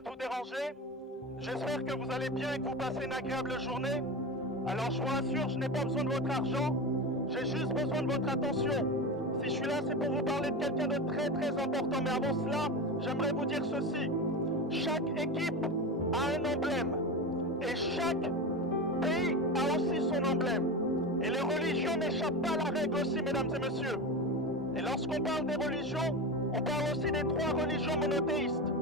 pas tout déranger. J'espère que vous allez bien et que vous passez une agréable journée. Alors je vous rassure, je n'ai pas besoin de votre argent, j'ai juste besoin de votre attention. Si je suis là, c'est pour vous parler de quelqu'un de très très important. Mais avant cela, j'aimerais vous dire ceci. Chaque équipe a un emblème. Et chaque pays a aussi son emblème. Et les religions n'échappent pas à la règle aussi, mesdames et messieurs. Et lorsqu'on parle des religions, on parle aussi des trois religions monothéistes.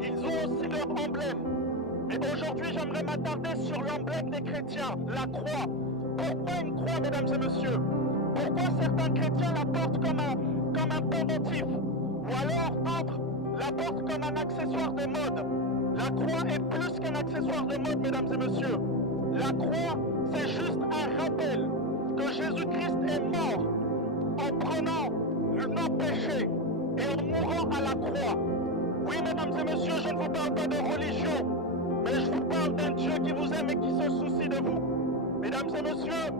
Ils ont aussi leur emblème. Mais aujourd'hui, j'aimerais m'attarder sur l'emblème des chrétiens, la croix. Pourquoi une croix, mesdames et messieurs? Pourquoi certains chrétiens la portent comme un pendentif? Ou alors d'autres la portent comme un accessoire de mode? La croix est plus qu'un accessoire de mode, mesdames et messieurs. La croix, c'est juste un rappel que Jésus-Christ est mort en prenant nos péchés et en mourant à la croix. Oui, mesdames et messieurs, je ne vous parle pas de religion, mais je vous parle d'un Dieu qui vous aime et qui se soucie de vous. Mesdames et messieurs,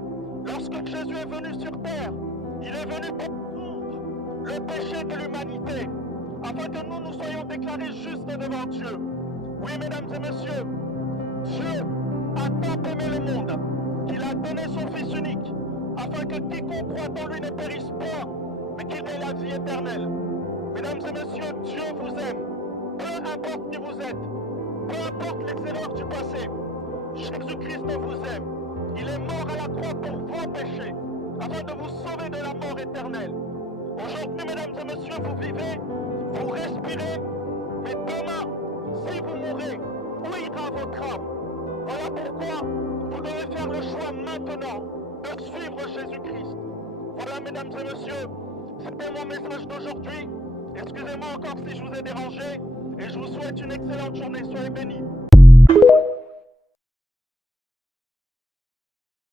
lorsque Jésus est venu sur terre, il est venu pour prendre le péché de l'humanité, afin que nous soyons déclarés justes devant Dieu. Oui, mesdames et messieurs, Dieu a tant aimé le monde qu'il a donné son Fils unique, afin que quiconque croit en lui ne périsse point, mais qu'il ait la vie éternelle. Mesdames et messieurs, Dieu vous aime, peu importe qui vous êtes, peu importe les erreurs du passé. Jésus-Christ vous aime. Il est mort à la croix pour vos péchés, afin de vous sauver de la mort éternelle. Aujourd'hui, mesdames et messieurs, vous vivez, vous respirez, mais demain, si vous mourrez, où ira votre âme? Voilà pourquoi vous devez faire le choix maintenant de suivre Jésus-Christ. Voilà, mesdames et messieurs, c'était mon message d'aujourd'hui. Excusez-moi encore si je vous ai dérangé, et je vous souhaite une excellente journée. Soyez bénis.